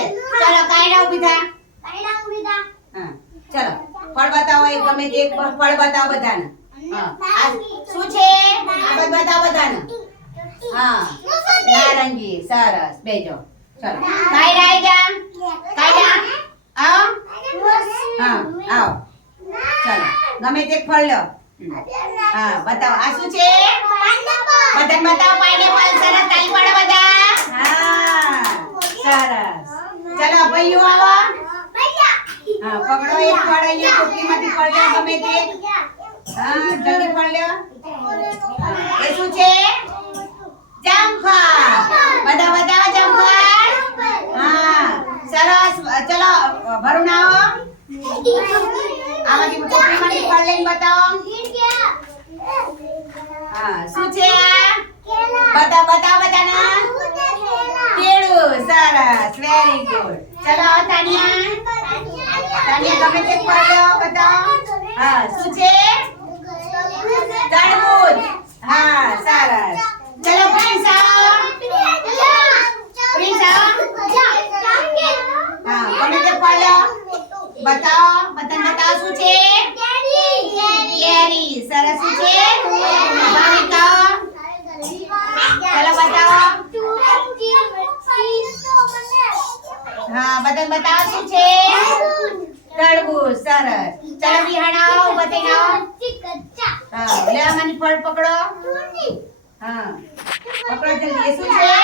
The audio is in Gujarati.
આમ કે ઊભી થા. કાયડા ઊભી થા. હા ચલો ફળ બતાવો એક ગમે તે એક ફળ બતાવો બધાને. હા શું છે? આ બતાવો બધાને. હા નારંગી સરસ. બેજો. ચલો. કાયડા આઈ જા કાયડા આવો. હા આવો. ચલો ગમે તે ફળ લો. હા બતાવો. આ શું છે બધાને બતાવો પાઇનેપલ સરસ તાળી પાડો બધા હા સરસ ચલો આવા? હા પકડો એક અહીંયા ટોપલીમાંથી ફળ લો ગમે તે. હા જલ્દી ફળ લો એ શું છે? જામફળ. બધા બધા જામફળ. હા સરસ. ચલો ભરું આવો આમાંથી ટોપલીમાંથી ફળ લઈને બતાવો. હા શું છે? આ બતા બતાવો બધાને કેળું. સરસ. વેરી ગુડ ચલો તાનિયા. તાનિયા તમે તે ફળ બતાવો હા શું છે? તરબૂચ. હા સરસ ચલો પ્રિન્સ પ્રિન્સ હા તમે ચેક કરો બતાવો બધાને બતાવો શું છે? કેરી. સરસ શું છે? ભાવિકા ચલો બતાવો. હા બધા બતાવો શું છે? તરબૂચ, સરસ. ચાલો વિહાણાઓ બતાવો હા, લે માની ફળ પકડો. હા, પકડો જલ્દી. શું છે?